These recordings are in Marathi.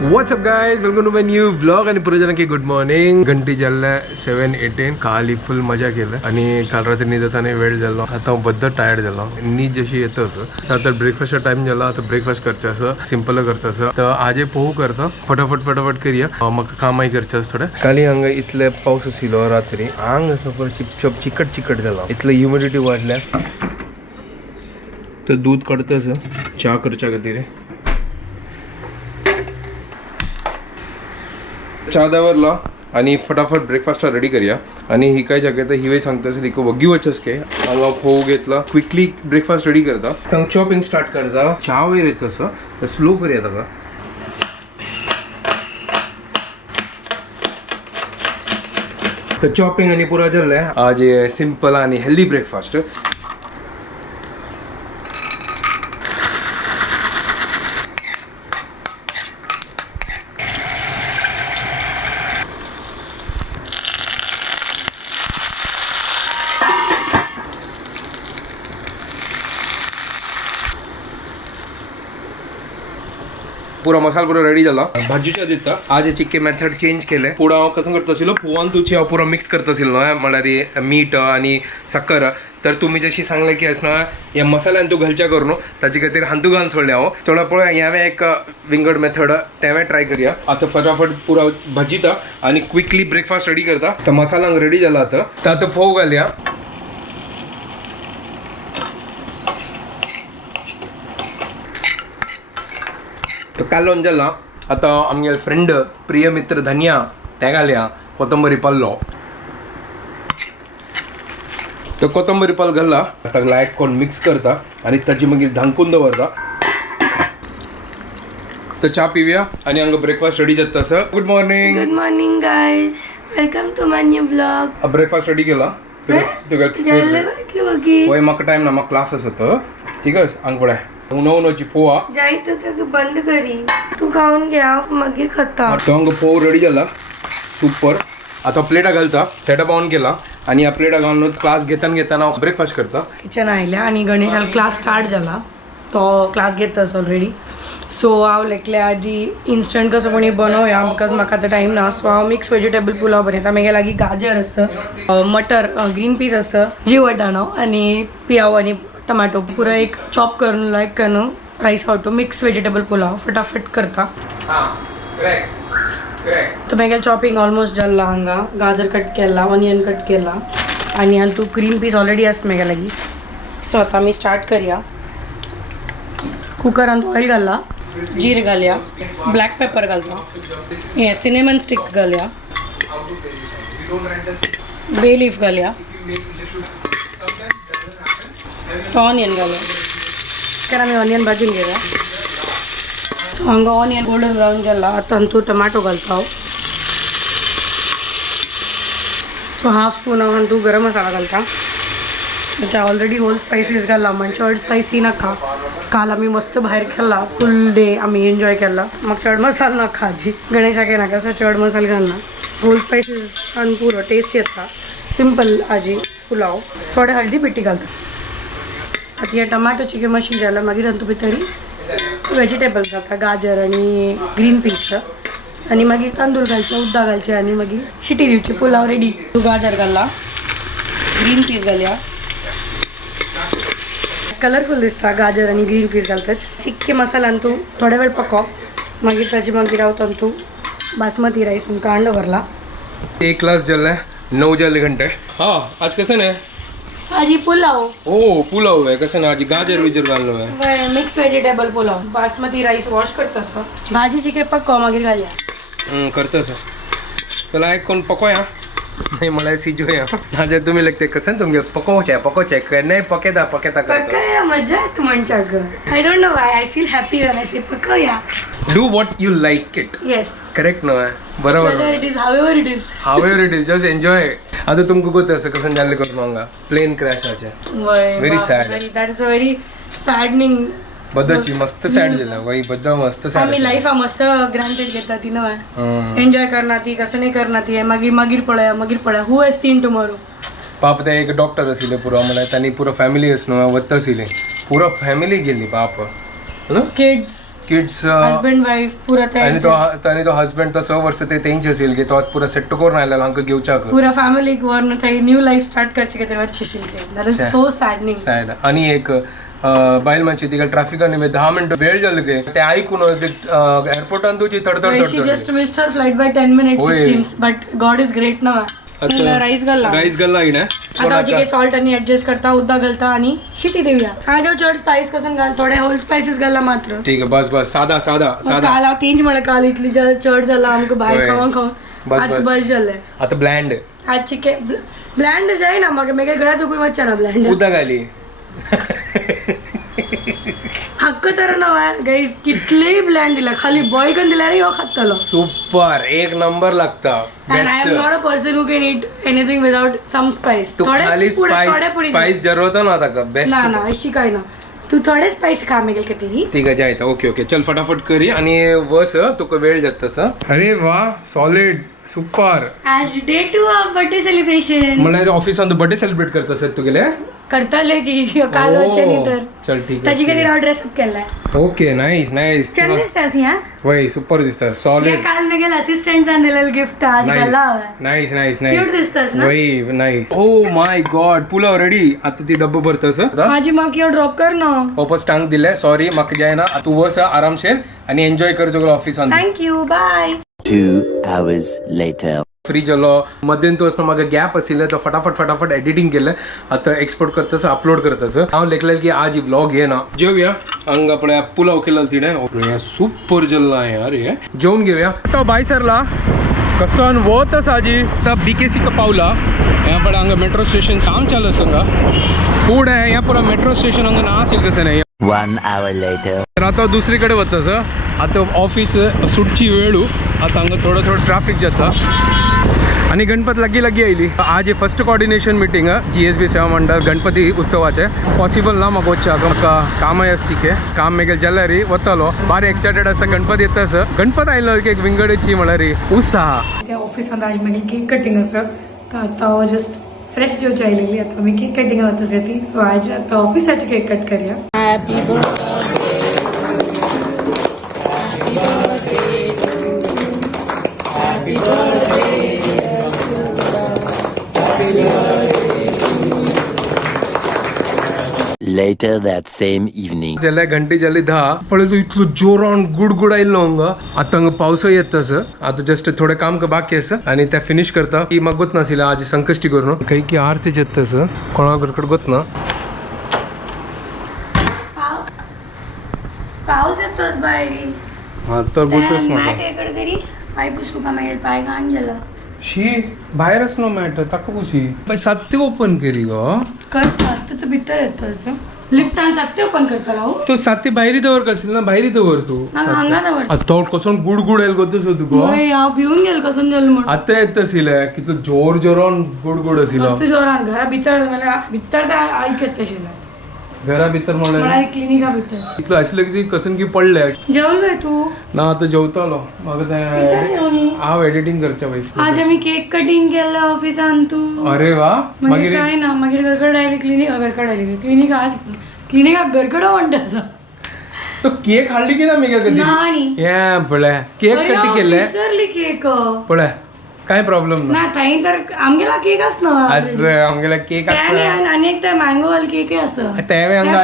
WhatsApp guys, welcome to my new vlog आणि पुढे की गुड मॉर्निंग. घंटी जाल्ल्या 7:18. काल फुल मजा केलं आणि काल रात्री न्हिदताना वेळ झाला. आता बद्द टायर्ड झालो. न्हीद जशी येतं असं आता ब्रेकफास्टचा टाइम झाला. आता ब्रेकफास्ट करचं असं सिंपल करतं असं तर आज पोहू करतं. फटाफट करूया. मग कामही करचं थोडं. काली हांग इथले पाऊस आशिल्लो रात्री. आंग असं चिपचप चिकट झाला. इथलं ह्युमिडिटी वाढल्या तर दूध काढतं असं चहा करच्या खातीर. चहा दवरला आणि फटाफट ब्रेकफास्ट रेडी करूया. आणि ही काय जागे ही वेळ सांगता असेल एक वग्गी वचस के हांगा फोव घेतला. क्विकली ब्रेकफास्ट रेडी करता. सांग चॉपिंग स्टार्ट करता. चहा वयर येत असं स्लो करूया ताका. तर चॉपिंग आणि पुरा जाल्लें आज सिंपल आणि हेल्दी ब्रेकफास्ट. पुरा मसाला पुरा रेडी झाला. भाजीच्या दिता आज चिक्के मेथड चेंज केले. पुढे हांव कसं करता आशिल्लो फोवान तुची हांव पुरो मिक्स करता आशिल्लो म्हळ्यार मीठ आणि साखर. तर तुम्ही जशी सांगले की असं या मसाल्यान तू घालच्या करून ताचे खातीर हांतू घालून सोडले हांव. चलो पळय हांवें एक विंगड मेथड तें ट्राय करूया. आता फटाफट पुरा भाजीता आणि क्विकली ब्रेकफास्ट रेडी करता. तर मसाला रेडी झाला. आता फोव घालया. तो कालोन जाला. आता आमगे फ्रेंड प्रिय मित्र धनिया ते घालया. कोथंबरी पल्लो तो कोथंबरी पल घालला. आता लायक कोण मिक्स करता आणि ताची मागीर धांकून दवरता. तर चहा पिवया आणि हांगा ब्रेकफास्ट रेडी जाता. Sir good morning. Good morning guys, welcome to my new blog. Breakfast ready केला. वय म्हाका टाइम ना, म्हाका क्लास आसा. ठीक आहे हांगा पळय उन्हाची पोहा जायत बंद करी. तू खाऊन घ्या मागीर खाता. तो हांगा पोव रेडी जाला. सुपर. आता प्लेटा घालता. सेटअप ऑन केला आणि या प्लेटा घालून क्लास घेताना ब्रेकफास्ट करता. किचन आयल्या आणि गणेशाला क्लास स्टार्ट झाला. तो क्लास घेतास ऑलरेडी. सो हांव लेकल्या आजी इन्स्टंट कसं कोणी बनवया बिकॉज म्हाका आतां टायम ना. सो हांव मिक्स व्हेजिटेबल पुलाव बनयता. म्हगे लागीं गाजर आसा, मटर, ग्रीन पीस आसा, जी वटाणो आणि पियाव आणि टमाटो पुरा एक चॉप करून लायक करून राईस हावटो मिक्स व्हेजिटेबल पुलाव फटाफट करता. तो मेगेल चॉपिंग ऑलमोस्ट जाल्ला. हांगा गाजर कट केला, ऑनियन कट केला आणि तू ग्रीन पीस ऑलरेडी आसा मेगे लागीं. सो आतां आमी स्टार्ट करया. कुकरांत ऑयल घाला, जीर घालया, ब्लॅक पेपर घालता, हे सिनेमन स्टिक घालया, बे लीफ घालया, तो ऑनियन घालया. तर आमी ऑनियन भाजून घेऊया. सो हांगा ऑनियन गोल्डन ब्राऊन केला. आता तू टमाटो घालता. सो हाफ स्पून तू गरम मसाला घालता. अच्छा ऑलरेडी होल स्पायसीस घाला म्हणजे चड स्पायसी नाका. काल आम्ही मस्त भायर केला. फुल डे आम्ही एन्जॉय केला. मग चड मसाला नाका आजी गणेशाक नाका असं चड मसाला घालना. होल स्पायसीस आणि पुरो टेस्ट येता. सिंपल आजी पुलाव. थोडे हळदी पिट्टी घालता. आता या टमाटोची मशीन झाला मागीर तुम्ही तरी व्हेजिटेबल घालता. गाजर आणि ग्रीन पीस आणि मागीर तांदूळ घालचे, उड्डां घालचे आणि मागीर शिटी दिवची. पुलाव रेडी. तू गाजर घाला, ग्रीन पीस घालया. कलरफुल दिसता गाजर आणि ग्रीन पीस घालतात. चिक्के मसाला तू थोडा वेळ पकव. मागीर ताची मागीर रावता तू बासमती राईस तुमकां अंड भरला. एक ग्लास जाल्ले 9 जाल्ले घंटे. हा आज कसं नाही आजी पुलाव. ओ पुलाव आहे कसं ना. आजी गाजर विजर घाललो आहे. Mix vegetable pulao. Basmati rice wash करतास भाजी चिके पकव मागीर घालया. करतस. चला एक कोण पकोया नाही मला सिजोया. हाजे तुम्ही लगते कसं तुमगे पकोवचे नाही पकेता पकया. मजा येत म्हणच्या ग. I don't know why I feel happy when I say पकया. Do what you like it. Yes correct no बरोबर. It is however it is just enjoy. आता तुमको गोत असं कसं जाल्ले करतो हांगा प्लेन क्रॅश आचे. Very sad. That is a very saddening. बद्दची मस्त सॅड झाला वही बद्द मस्त सॅड. आम्ही लाईफ मस्त ग्रांटेड घेता ती ना. एन्जॉय करना ती कसं नाही करना ती मागीर पळया हू हॅज सीन टुमॉरो. बाप ते एक डॉक्टर आशिल्ले पुरो म्हळ्यार तांणी पुरो फॅमिली न्हू वत आशिल्ली पुरो फॅमिली गेली बाप किड्स किड्स हस्बंड वाईफ पुरा आनी तो हस्बंड तो 6 वर्स ते तेंच आशिल्ले की तो पुरो सेट करून आयला हांकां घेवच्याक पुरा फॅमिलीक व्हरून थंय न्यू लाईफ स्टार्ट करचे खातीर वचशील दॅट इज सो सॅडनिंग सॅड आनी एक बायल मातशी तिका ट्रॅफिकान 10 मिनटं वेळ जालो की ते आयकून एअरपोर्टान तुजी थडथड she just missed her flight by 10 minutes it seems but God is great ना राईस घालला हिने आता हाची काही सॉल्ट आणि ऍडजस्ट करता उद्दा घालता आणि शिटी देऊया हा जो चड स्पाइस कसं घाल थोडे होल स्पाइसेस घालला मात्र ठीक आहे बस साधा काल हांव तेंच म्हळ्यार काल इतली चड जाला आमकां भायर खावून आतां बस जालें आता ब्लँड आज चिकन ब्लँड जायना म्हाका मेगे गळ्यात दुखून वचचे ना ब्लँड उदक घाली हक्क तर नव्हे गाईज कितलेय ब्लँड दिला खाली बॉईल करून दिल्यार ह्यो खातलो सुपर एक नंबर लागता and I am not a person who can eat anything without some spice तू खाली स्पाइस जरूरत ना ताका बेस्ट ना अशी काय ना तू थोडे स्पाइस खा मेगेल कितें ठीक आहे जायता ओके चल फटाफट करी आणि वस तुका वेळ जात तसा अरे वा सॉलिड सुपर आज डे 2 ऑफ बर्थडे सेलिब्रेशन म्हळ्यार ऑफिसान बर्थडे सेलिब्रेट करता सर तुगेले करतले ती काल वचनी तर चल ठीक ताजी खातीर हांव ड्रेस अप केलाय ओके नाईस छान दिसतास ह्या वय सुपर दिसता सॉलिड काल मेगेल असिस्टंटान दिलेलं गिफ्ट आज घाला नाईस क्यूट दिसतास ना वय nice oh my God pulao ready आता ती डब्बा भरतस माझी म्हाका ह्यो ड्रॉप कर ना वापस टांग दिले सॉरी म्हाका जायना तू वस आरामशेर आणि एन्जॉय कर तुका ऑफिसान thank you bye 2 hours later. Free जालो मध्येन तू असं म्हाका गॅप आशिल्ले तो फटाफट एडिटिंग केलं आता एक्सपोर्ट करतस अपलोड करतस हांव लेखलें की आज ही व्लॉग ये ना जेवया हांगा पळय पुलाव केला तिणे सुपर जल्ला यार हे जेवून घेवया तो बाय सरला कसन वोतस आजी आता BKC का पावला यहाँ पळय हांगा मेट्रो स्टेशन काम चालू संगा फूड आहे या पुरा मेट्रो स्टेशन हांगा ना आसिल कसे नाही 1 hour later. तर आता दुसरीकडे वतस आता ऑफिस सुटची वेळू आता हांगा थोडं ट्रॅफिक जाता आणि गणपत लागी आयली आज फर्स्ट कोऑर्डिनेशन मीटिंग GSB सेवा मंडळ गणपती उत्सवाचे पॉसिबल ना म्हाका वचचे कामय आसची काम मेगेल जाल्यार वतलो बारी एक्सायटेड आसा गणपत येतस गणपत आयलो की एक विंगडेची म्हळ्यार उत्साह त्या ऑफिसात आज मागीर केक कटिंग आसा तर आता हांव जस्ट फ्रेश जेवची आयलेली आता आमी केक कटिंग वतस येती सो आज आता ऑफिसाची केक कट करूया happy Later that same evening. जाल्यार घंटी जाली 10 पळय तू इतलो जोरान गुड आयलो हांगा आता हांगा पावस येतस आता जस्ट थोडे काम बाकी आसा आणि त्या फिनिश करता की म्हाका गोत नाशिल्लें आज संकश्टी करून काही की आरती येतस कोणाकडे गोत ना पाऊस येतोस भायरी हा तर गोतस म्हाका एकडे तरी पाय पुसू का मागीर पाय घाण जाला शी भायरच नो मॅटर ताका कुशी बाय सात्ते ओपन केली गो करता तुझं भितर येतो असं लिफ्टान सात्ते ओपन करता हांव तो सात्ते भायरी दवर कशील ना भायरी दवर तू हांगा दवर तो कसोन गुड येल गोतस तू गो हांव भिवून गेल कसून गेल म्हण आता येत आशिल्लें की तू जोरान गुड आशिल्लो मस्त जोरान घरा भितर मला भितर ऐकत तशिल्लें घरा भितर म्हळ्यार क्लिनिका भितर इतलो आशिल्लें की कसन की पडले जेवलोय तू ना आता जेवतालो म्हाका तें हांव एडिटींग करच्या पयस आज आमी केक कटिंग केलं ऑफिसान तू अरे वा मागीर काय ना मागीर घरकड आयली क्लिनिकाक घरकडो म्हणटा आसा तो केक हाडली की ना मेगा कधी नाणी हे पळय केक कटी केले विसरली केक पळय काय प्रॉब्लेम ना ना थंय तर आमगेला केक आसना आज आमगेला केक आसता आनी एकटा मँगो वाल केक आसा तेवे हांगा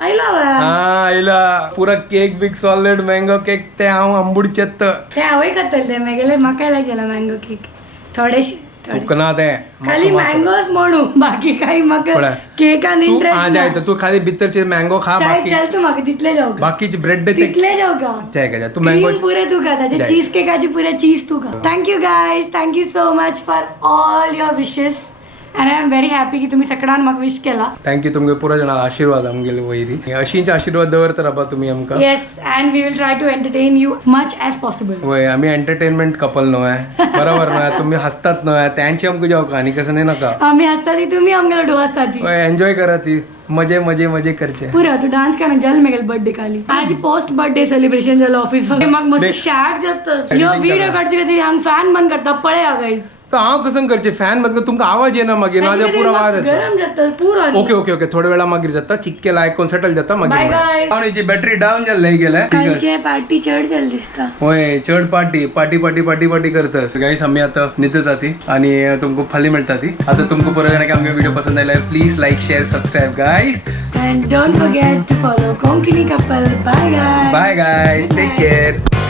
आयला हा आयला पुरा cake big solid mango cake ते हांव आंबूड चेत्त ते हांवूय खातले ते मेगेले म्हाका लागला मँगो केक थोडेशे तुका ते खाली मँगोज म्हणू बाकी काही म्हाका केकान इंटरेस्ट जाय तू खाली भितरचे मँगो खा बाकी चल तू म्हाका तितले जाऊ बाकीचे ब्रेड तितले जाऊ का काय तू मँगो पुरे तू खा ताचे चीज केकाची पुरे चीज तू खा thank you guys thank you so much for all your wishes and I am very happy की तुम्ही सगळ्यान म्हाका विश केला थँक्यू तुमगे पुरा जाणां आशीर्वाद आमगेले वयरी अशींच आशीर्वाद दवरता राबा तुमी आमकां yes and we will try to entertain you much as possible वय आमी एंटरटेनमेंट कपल न्हय बरोबर न्हय तुमी हसतात न्हय त्यांची आमकां जेवका आनी कसं नाही नका आम्ही हसता ती तुम्ही आमगेला डो हसता ती एन्जॉय करा ती मजे करचे पुरा तू डान्स करना जल मेगेल बर्थडे काली आज पोस्ट बर्थडे सेलिब्रेशन जालो ऑफिस म्हाका मस्त शॅक जाता ह्यो व्हिडिओ काडचे खातीर हांग फॅन बंद करता पळया गायज तर हांव कसं करचे फॅन मधलं तुमका आवाज येना मागीर नाजाल्यार पुरा वार येता गरम जाता पुरो ओके ओके ओके थोड्या वेळा मागीर जाता चिक्के लायक कोण सेटल जाता बाय मागीर गाय हांव बॅटरी डाऊन जाल्ले गेले कालचे पार्टी चढ जाली दिसता होय चड party party party party party करतस गाईस आम्ही आता न्हिदता ती आणि तुमको फाली मिळता ती आता तुमको परत की आमगे व्हिडिओ पसंद आयला please like share subscribe guys and don't forget to follow Konkini couple. Bye guys. Bye guys take care